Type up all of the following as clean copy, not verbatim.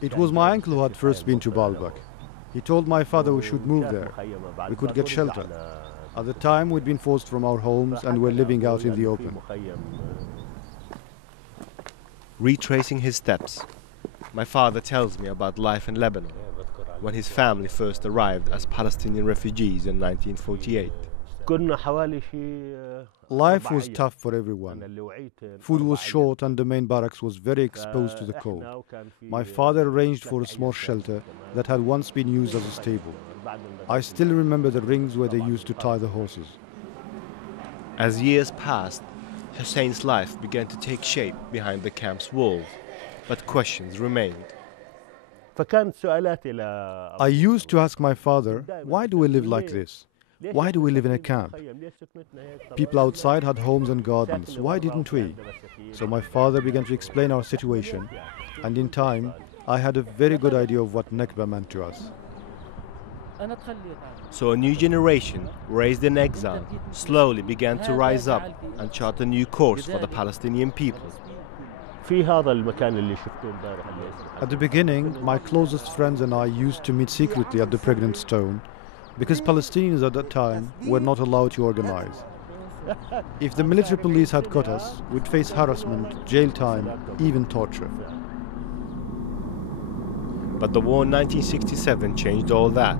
It was my uncle who had first been to Baalbek. He told my father we should move there. We could get shelter. At the time, we'd been forced from our homes and were living out in the open. Retracing his steps, my father tells me about life in Lebanon when his family first arrived as Palestinian refugees in 1948. Life was tough for everyone. Food was short and the main barracks was very exposed to the cold. My father arranged for a small shelter that had once been used as a stable. I still remember the rings where they used to tie the horses. As years passed, Hussein's life began to take shape behind the camp's walls, but questions remained. I used to ask my father, why do we live like this? Why do we live in a camp? People outside had homes and gardens. Why didn't we? So my father began to explain our situation, and in time, I had a very good idea of what Nakba meant to us. So a new generation, raised in exile, slowly began to rise up and chart a new course for the Palestinian people. At the beginning, my closest friends and I used to meet secretly at the Pregnant Stone, because Palestinians at that time were not allowed to organize. If the military police had caught us, we'd face harassment, jail time, even torture. But the war in 1967 changed all that.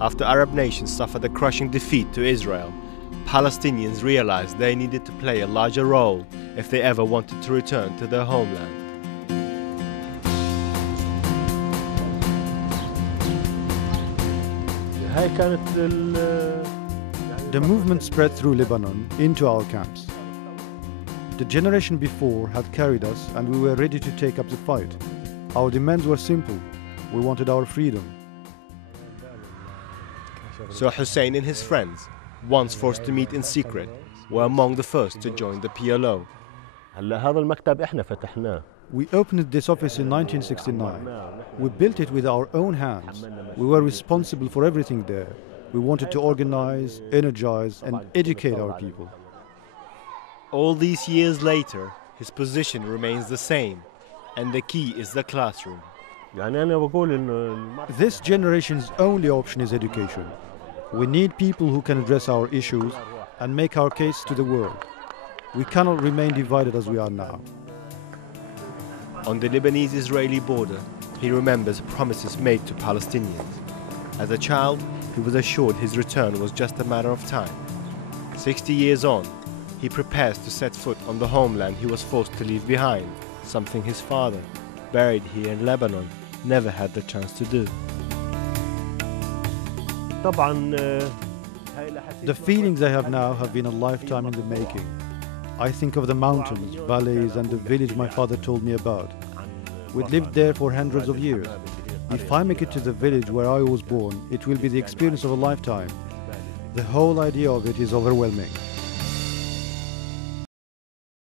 After Arab nations suffered a crushing defeat to Israel, Palestinians realized they needed to play a larger role if they ever wanted to return to their homeland. The movement spread through Lebanon into our camps. The generation before had carried us and we were ready to take up the fight. Our demands were simple. We wanted our freedom. So Hussein and his friends, once forced to meet in secret, were among the first to join the PLO. We opened this office in 1969. We built it with our own hands. We were responsible for everything there. We wanted to organize, energize, and educate our people. All these years later, his position remains the same, and the key is the classroom. This generation's only option is education. We need people who can address our issues and make our case to the world. We cannot remain divided as we are now. On the Lebanese-Israeli border, he remembers promises made to Palestinians. As a child, he was assured his return was just a matter of time. 60 years on, he prepares to set foot on the homeland he was forced to leave behind, something his father, buried here in Lebanon, never had the chance to do. The feelings I have now have been a lifetime in the making. I think of the mountains, valleys, and the village my father told me about. We'd lived there for hundreds of years. If I make it to the village where I was born, it will be the experience of a lifetime. The whole idea of it is overwhelming.